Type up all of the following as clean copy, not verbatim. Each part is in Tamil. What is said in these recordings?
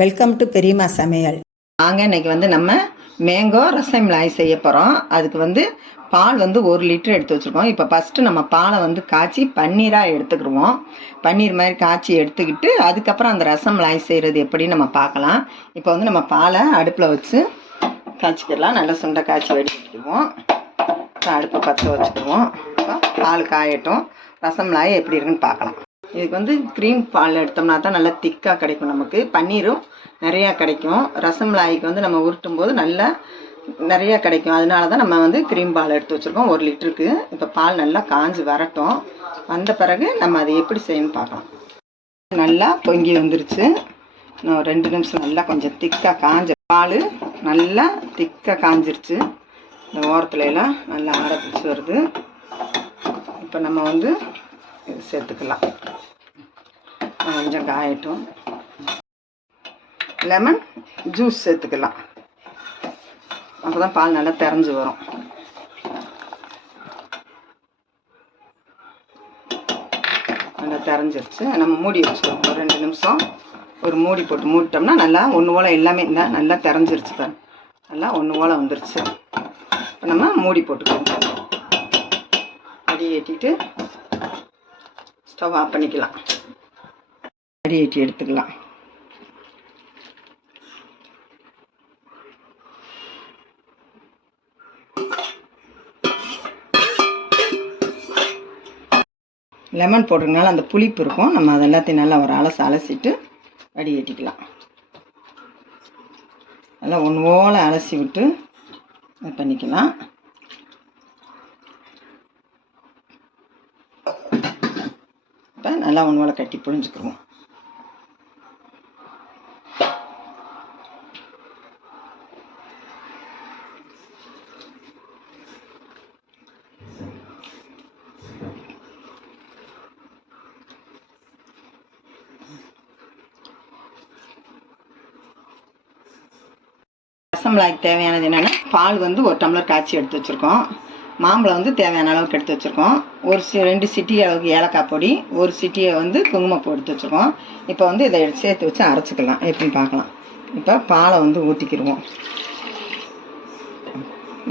வெல்கம் டு பெரியம்மா சமையல். நாங்கள் இன்றைக்கி நம்ம மேங்கோ ரசமலாய் செய்ய போகிறோம். அதுக்கு பால் 1 லிட்டர் எடுத்து வச்சுருக்கோம். இப்போ ஃபஸ்ட்டு நம்ம பாலை காய்ச்சி பன்னீராக எடுத்துக்கிடுவோம். பன்னீர் மாதிரி காய்ச்சி எடுத்துக்கிட்டு அதுக்கப்புறம் அந்த ரசமலாய் செய்கிறது எப்படின்னு நம்ம பார்க்கலாம். இப்போ நம்ம பாலை அடுப்பில் வச்சு காய்ச்சிக்கிடலாம். நல்லா சுண்டை காய்ச்சி வடிக்கிடுவோம். அடுப்பை பற்ற வச்சுக்கிடுவோம். இப்போ பால் காயட்டும், ரசமலாய் எப்படி இருக்குன்னு பார்க்கலாம். இதுக்கு க்ரீம் பால் எடுத்தோம்னா தான் நல்லா திக்காக கிடைக்கும். நமக்கு பன்னீரும் நிறையா கிடைக்கும். ரசமலாய்க்கு நம்ம உருட்டும் போது நல்லா நிறையா கிடைக்கும். அதனால தான் நம்ம க்ரீம் பால் எடுத்து வச்சுருக்கோம் 1 லிட்டருக்கு. இப்போ பால் நல்லா காஞ்சி வரட்டும். வந்த பிறகு நம்ம அதை எப்படி செய்யணும்னு பார்க்கலாம். நல்லா பொங்கி வந்துருச்சு. இன்னும் 2 நிமிஷம் நல்லா கொஞ்சம் திக்காக காஞ்ச பால் நல்லா திக்காக காஞ்சிருச்சு. இந்த ஓரத்துல எல்லாம் நல்லா ஆரம்பிச்சு வருது. இப்போ நம்ம இது சேர்த்துக்கலாம். கொஞ்சம் காயட்டும். லெமன் ஜூஸ் சேர்த்துக்கலாம். அப்போ தான் பால் நல்லா திறஞ்சு வரும். நல்லா திறஞ்சிருச்சு. நம்ம மூடி வச்சுக்கோம் ஒரு 2 நிமிஷம். ஒரு மூடி போட்டு மூடிட்டோம்னா நல்லா ஒன்று ஓலை எல்லாமே இருந்தால் நல்லா திறஞ்சிருச்சு. பாருங்க, நல்லா ஒன்று ஓலை வந்துருச்சு. இப்போ நம்ம மூடி போட்டுக்கோங்க. அடி ஏற்றிட்டு ஸ்டவ் ஆஃப் பண்ணிக்கலாம். அடி ஏற்றி எடுத்துக்கலாம். லெமன் போடுறதுனால அந்த புளிப்பு இருக்கும். நம்ம அது எல்லாத்தையும் நல்லா ஒரு அலசிட்டு வடிகட்டிக்கலாம். நல்லா ஒன்று போல் அலசி விட்டு இது பண்ணிக்கலாம். இப்போ நல்லா ஒன்று போல் கட்டி புழிஞ்சுக்குருவோம். ரசமலாய்க்கு தேவையானது என்னென்னா, பால் 1 டம்ளர் காய்ச்சி எடுத்து வச்சுருக்கோம். மாம்பழம் தேவையான அளவுக்கு எடுத்து வச்சுருக்கோம். 2 சிட்டி அளவுக்கு ஏலக்காய் பொடி, 1 சிட்டியை குங்குமப்பூ எடுத்து வச்சுருக்கோம். இப்போ இதை சேர்த்து வச்சு அரைச்சிக்கலாம். எப்படின்னு பார்க்கலாம். இப்போ பாலை ஊற்றிக்கிடுவோம்.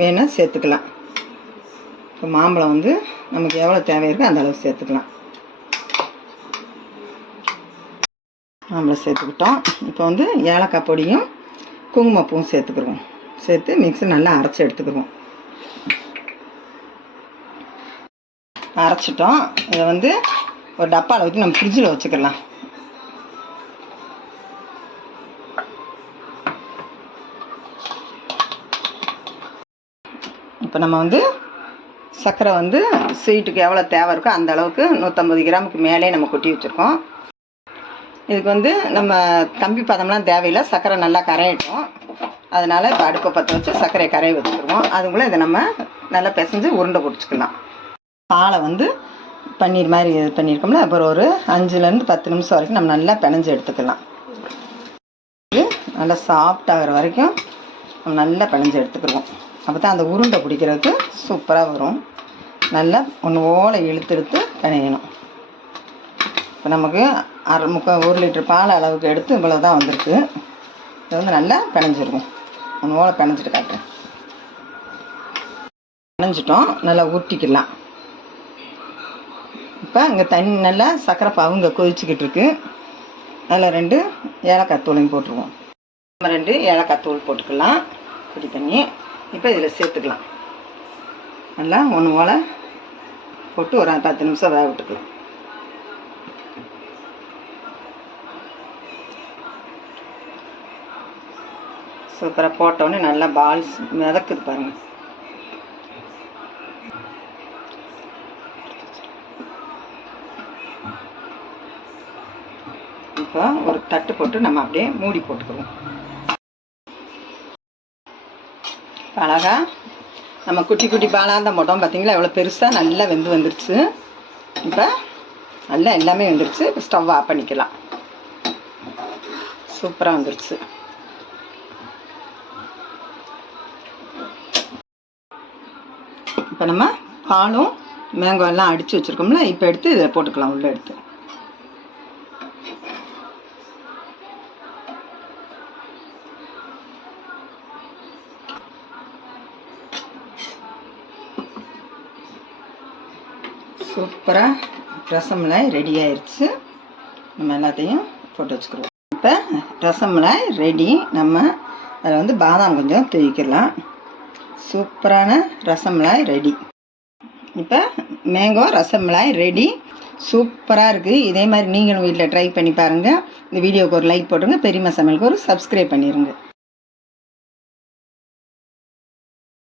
வேணால் சேர்த்துக்கலாம். இப்போ மாம்பழம் நமக்கு எவ்வளோ தேவை இருக்கோ அந்த அளவுக்கு சேர்த்துக்கலாம். மாம்பழம் சேர்த்துக்கிட்டோம். இப்போ ஏலக்காய் பொடியும் குங்குமப்பூவும் சேர்த்துக்கிடுவோம். சேர்த்து மிக்ஸி நல்லா அரைச்சி எடுத்துக்கிடுவோம். அரைச்சிட்டோம். இதை ஒரு டப்பாவில் ஊற்றி நம்ம ஃப்ரிட்ஜில் வச்சுக்கலாம். இப்போ நம்ம சர்க்கரை ஸ்வீட்டுக்கு எவ்வளோ தேவை இருக்கோ அந்த அளவுக்கு 150 கிராமுக்கு மேலே நம்ம கொட்டி வச்சுருக்கோம். இதுக்கு நம்ம கம்பி பதம்லாம் தேவையில்லை. சர்க்கரை நல்லா கரையட்டும். அதனால் இப்போ அடுப்பை பற்ற வச்சு சர்க்கரையை கரைய வச்சுக்கிடுவோம். அதுக்குள்ளே இதை நம்ம நல்லா பிசைஞ்சு உருண்டை பிடிச்சிக்கலாம். பாலை பன்னீர் மாதிரி இது பண்ணியிருக்கோம்ல, அப்புறம் ஒரு 5லேருந்து 10 நிமிஷம் வரைக்கும் நம்ம நல்லா பிணைஞ்சு எடுத்துக்கலாம். நல்லா சாஃப்டாகிற வரைக்கும் நம்ம நல்லா பிணைஞ்சு எடுத்துக்கிடுவோம். அப்போ தான் அந்த உருண்டை பிடிக்கிறதுக்கு சூப்பராக வரும். நல்லா ஒன்று ஓலை இழுத்து பிணையணும். இப்போ நமக்கு 1 லிட்டர் பால் அளவுக்கு எடுத்து இவ்வளோ தான் வந்திருக்கு. இதை நல்லா பிணைஞ்சிருக்கும். ஒன்று ஓலை பிணைஞ்சிட்டு காட்டுறேன். பிணைஞ்சிட்டோம். நல்லா ஊற்றிக்கலாம். இப்போ இங்கே தண்ணி நல்லா சர்க்கரை பாவு இங்கே கொதிச்சுக்கிட்டு இருக்கு. அதில் 2 ஏலக்காய் தூளையும் போட்டுருவோம். நம்ம 2 ஏலக்காய் தூள் போட்டுக்கலாம். குடி தண்ணி இப்போ இதில் சேர்த்துக்கலாம். நல்லா ஒன்று ஓலை போட்டு ஒரு 10 நிமிஷம் வேக விட்டுக்கலாம். சூப்பராக போட்டோன்னே நல்லா பால்ஸ் மிதக்குது பாருங்கள். இப்போ ஒரு தட்டு போட்டு நம்ம அப்படியே மூடி போட்டுக்குவோம். அழகா நம்ம குட்டி குட்டி பாலாக தான் போட்டோம். பார்த்தீங்களா எவ்வளோ பெருசாக நல்லா வெந்து வந்துருச்சு. இப்போ நல்லா எல்லாமே வந்துருச்சு. இப்போ ஸ்டவ் ஆஃப் பண்ணிக்கலாம். சூப்பராக வந்துருச்சு. இப்போ நம்ம பாலும் மேங்கோ எல்லாம் அடித்து வச்சுருக்கோம்ல, இப்போ எடுத்து இதை போட்டுக்கலாம். உள்ளே எடுத்து சூப்பராக ரசமலாய் ரெடி ஆயிடுச்சு. நம்ம எல்லாத்தையும் போட்டு வச்சுக்கிறோம். இப்போ ரசமலாய் ரெடி. நம்ம அதில் வந்து பாதாம் கொஞ்சம் தூவிக்கலாம். சூப்பரான ரசமலாய் ரெடி. இப்போ மேங்கோ ரசமலாய் ரெடி. சூப்பராக இருக்குது. இதே மாதிரி நீங்களும் வீட்டில் ட்ரை பண்ணி பாருங்கள். இந்த வீடியோவுக்கு ஒரு லைக் போட்டுருங்க. பெரியம்மா சமையலுக்கு ஒரு சப்ஸ்கிரைப் பண்ணிடுங்க.